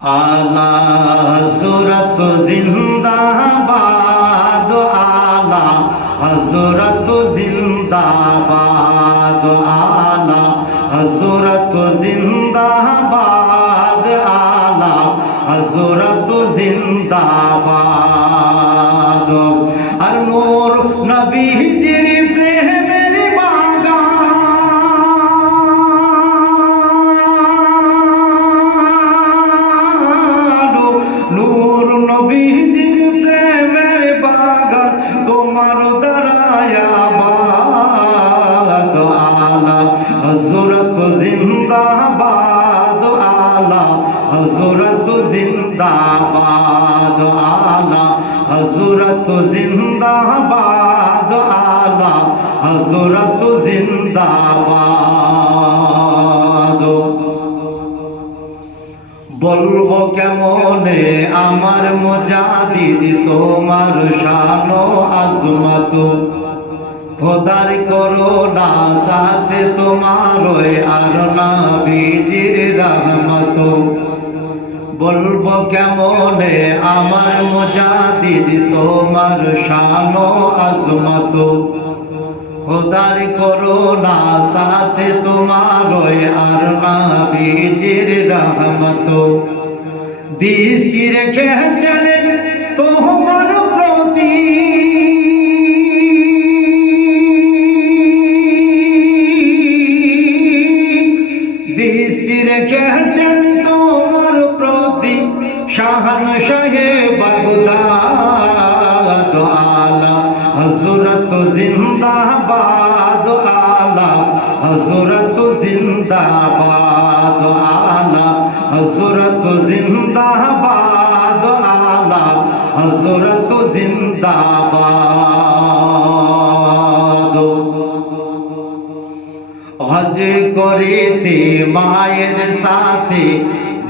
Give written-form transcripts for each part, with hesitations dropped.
आला हज़रत जिंदाबाद, आला हज़रत जिंदाबाद, आला हज़रत जिंदाबाद, आला हज़रत जिंदाबाद। और नूर नबीजिर प्रेमेर बागान, नूर नबीजिर प्रेमेर बागान তোমার দ্বারায় আবাদ। আলা হযরত জিন্দাবাদ, আলা হযরত জিন্দাবাদ, আলা হযরত জিন্দাবাদ, আলা হযরত জিন্দাবাদ। বলবো কেমনে আমার মুজাদ্দিদ তোমার শান ও আজমত, খোদার করুণা সাথে তোমার আর নবীজির রহমত। বলবো কেমনে আমার মুজাদ্দিদ তোমার শান ও আজমত, খোদার করুণা সাথে তোমার আর নবীজির রহমত। দৃষ্টি রেখেছিলেন তোমার প্রতি, দৃষ্টি রেখেছেন তোমার প্রতি শাহানশাহে বাগদাদ। আলা হযরত জিন্দাবাদ, আলা হযরত জিন্দাবাদ, আলা হযরত জিন্দাবাদ, আলা হযরত জিন্দাবাদ। হজ করিতে মায়ের সাথে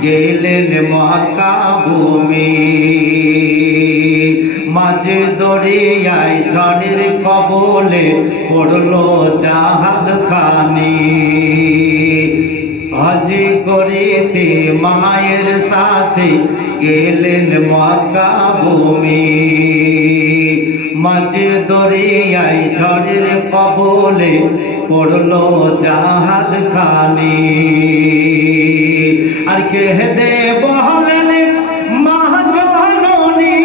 গেলেন মক্কা ভূমি, মাঝে দরিয়ায় ঝড়ের কবলে পড়লো জাহাজ খানি। হজ করিতে মায়ের সাথে গেলেন মক্কা ভূমি, মাঝে দরিয়ায় ঝড়ের কবলে পড়লো জাহাজ খানি। আর কে দে বহলেন মা জননী,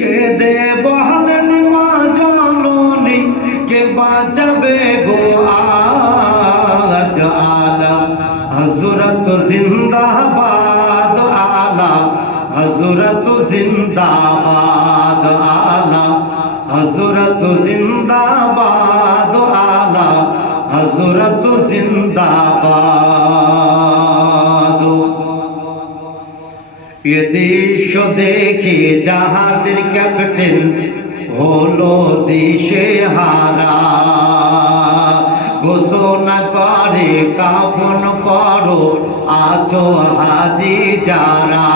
কে দে বহলেন মা জননী, কে বাঁচাবে গো আজ। আলা হযরত জিন্দাবাদ, আলা হযরত জিন্দাবাদ, আলা হযরত জিন্দাবাদ, আলা হযরত জিন্দাবাদ। এ দৃশ্য দেখে জাহাজের ক্যাপ্টেন হলো দিশে হারা, ঘোষণা করে কাফন করো আছো হাজি যারা।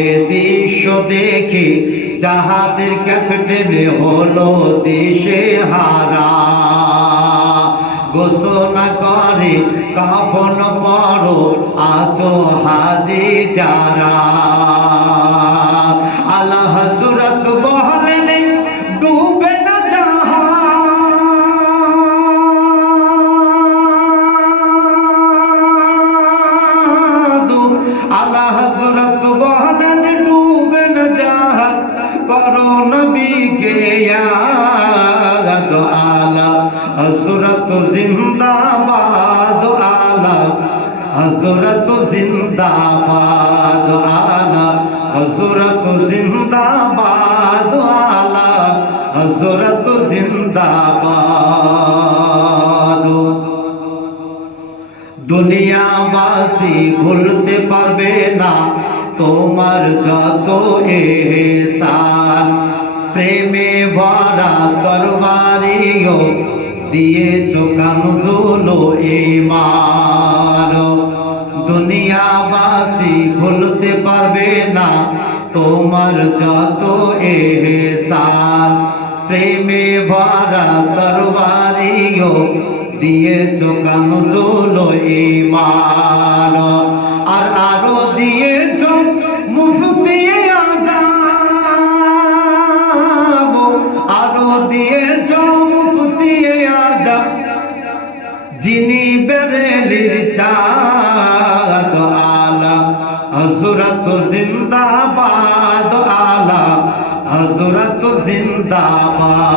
এ দৃশ্য দেখে জাহাজের ক্যাপ্টেন হলো দিশে হারা, ঘোষণা করে কাফন পরো আছো হাজি যারা। আলা হযরত বহলেন ডুবে না জাহাজ, আলা হযরত বহলেন ডুবে না জাহাজ, করো নবীকে ইয়াদ। আলা হযরত জিন্দাবাদ, আলা হযরত জিন্দাবাদ, আলা হযরত জিন্দাবাদ, আলা হযরত জিন্দাবাদ। দুনিয়াবাসী ভুলতে পারবে না তোমার যত এহসান, প্রেমে ভরা তরবারিও দিয়েছো কানজুল ঈমান। দুনিয়াবাসী ভুলতে পারবে না তোমার যত এহসান, প্রেমে ভরা তরবারিও দিয়েছ কানজুল ঈমান আর আরো দিয়েছ মুফতি আযম আরো দিয়েছ মুফতি আযম যিনি বেরেলির চাঁদ আলা হযরত জিন্দাবাদ আলা হযরত জিন্দাবাদ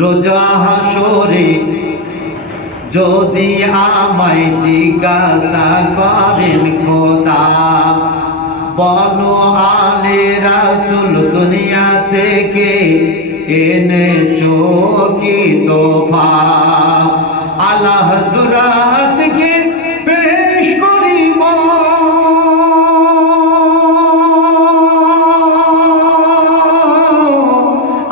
রোজা হাসরে যদি আমায় জিজ্ঞাসা করেন খোদা বলো আলে রাসূল দুনিয়া থেকে এনেছো কি তোফা আলা হযরতকে পেশ করিব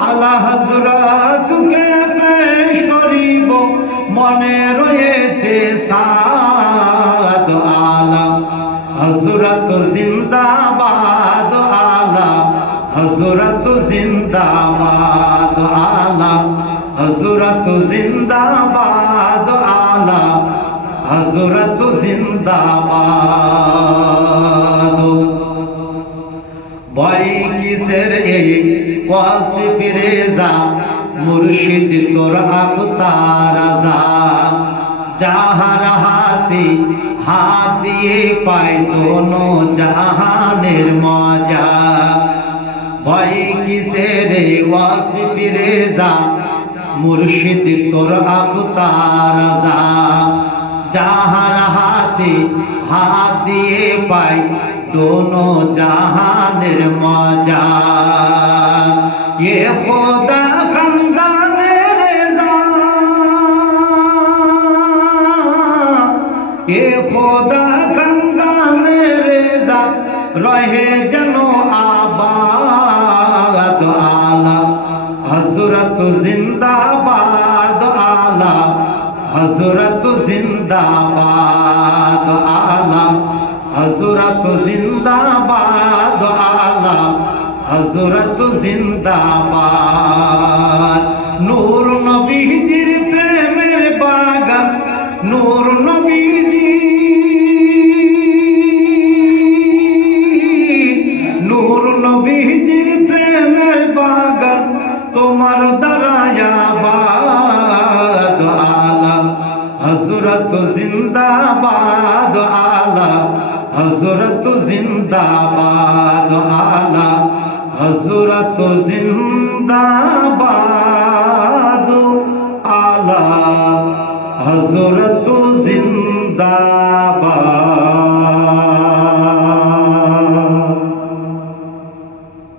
আলা হযরতকে পেশ করিব মনে রয়েছে সাদ আলা হযরত জিন্দাবাদ আলা হযরত জিন্দাবাদ আলা হযরত জিন্দাবাদ আলা হযরত জিন্দাবাদ ভয় কিসের এই ওয়াসিফ রেজা মুর্শিদ তোর আখতার রাজা যাহার হাতে হাত দিয়ে পায় দোনো জাহানের মজা ভয় কিসের ওয়াসিফ রেজা মুর্শিদ তোর আখতার রাজা যাহার হাতে হাত দিয়ে পায় দোনো জাহানের মজা ये खुदा खंदान रेज़ा ये खुदा खंदान रेज़ा रहे जनो आबाद आला हज़रत जिंदाबाद आला हज़रत जिंदाबाद आला हज़रत जिंदाबाद आला हज़रत जिंदाबाद नूर नबीजिर प्रेमेर बागान नूर नबीजी नूर नबीजिर प्रेमेर बागान তোমার দরায়াবাদ আলা হযরত জিন্দাবাদ আলা হযরত জিন্দাবাদ আলা হযরত জিন্দাবাদ আলা হযরত জিন্দাবাদ।